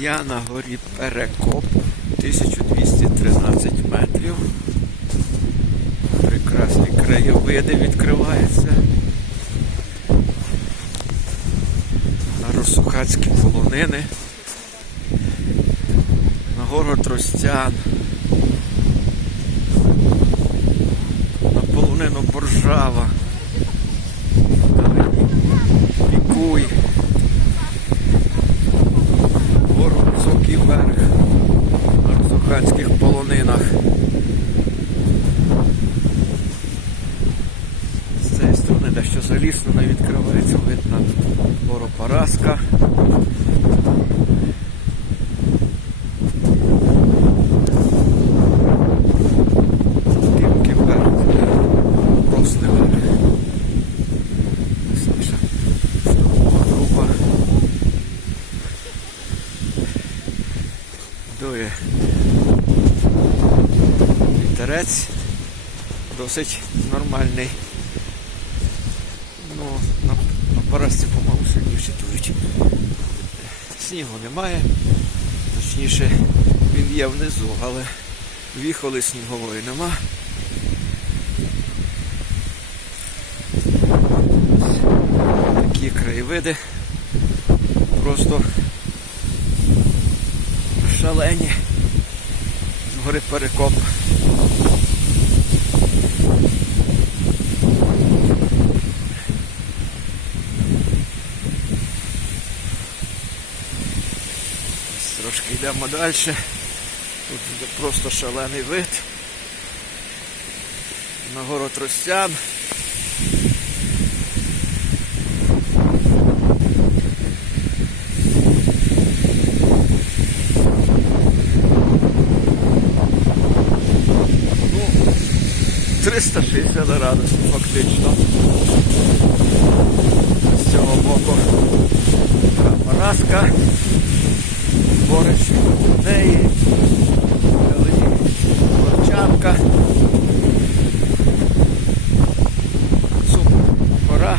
Я на горі Перекоп 1213 метрів. Прекрасні краєвиди відкриваються. Росухацькі полонини. На гору Тростян. На полонину Боржава. Розуханських. З цієї сторони дещо заліснено відкривається видно гору Параска. Вітерець досить нормальний. Ну, на, на парасці, по-моєму, дують. Снігу немає, точніше він є внизу, але віхоли снігової нема. Такі краєвиди. Просто шалені. Гори Перекоп. Трошки йдемо далі. Тут вже просто шалений вид. На гору Тростян. Ну, 360 градусів фактично. З цього боку Параска, Борич неї, Горчанка. Супер. Гора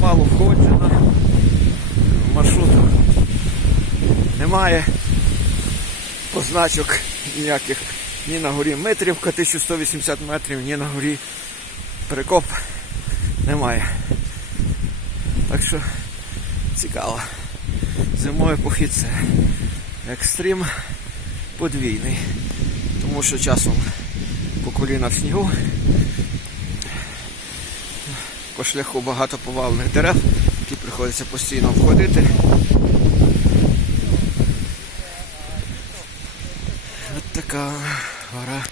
мало входжена. Маршруту немає позначок ніяких ні на горі Митрівка 1180 метрів, ні на горі Перекоп немає. Так що цікаво. Зимовий похід це екстрим подвійний. Тому що часом по коліна в снігу, по шляху багато повалених дерев, які приходиться постійно обходити. От така гора